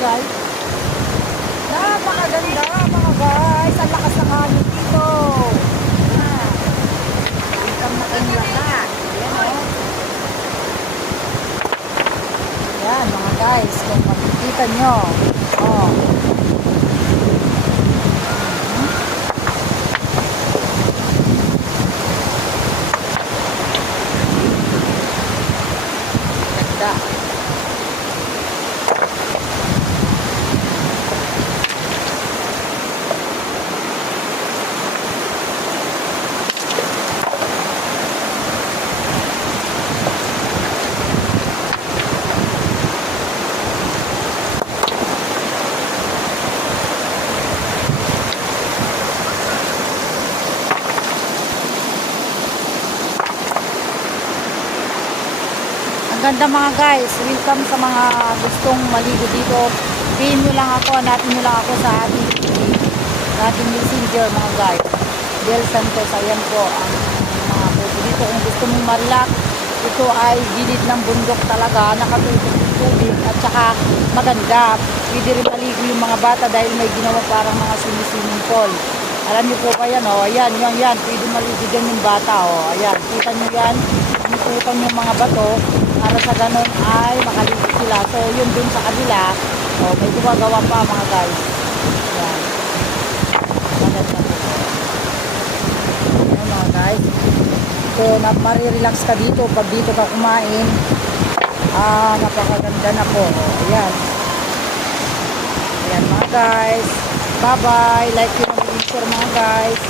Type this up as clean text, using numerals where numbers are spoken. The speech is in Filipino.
guys. Napakaganda mga guys. Ang lakas ng hangin dito. Welcome na kayong lahat. Ayan o. Ayan mga guys. Kung makikita nyo. Oh. Ganda. Ang ganda mga guys, welcome sa mga gustong maligo dito. Pin nyo lang ako, hanapin nyo lang ako sa ating messenger mga guys. Del Santos, ayan po ang mga photo dito. Kung gusto mong marelax, ito ay gilid ng bundok talaga, nakatubig ng tubig at saka maganda. Pwede rin maligo yung mga bata dahil may ginawa parang mga swimming pool. Alam niyo po ba yan, oh, ayan, yan, pwede maligo dyan yung bata, oh, ayan, kita nyo yan, inutukan yung mga bato, para sa ganun ay makaligo sila. So, yun dun sa kabila, oh, may gumagawa pa mga guys. Ayan, maganda po. Ayan mga guys. So, marirelax ka dito, pag dito ka kumain, napakaganda na po, oh, ayan. Ayan mga guys. Bye-bye. Like yun ang picture mga guys.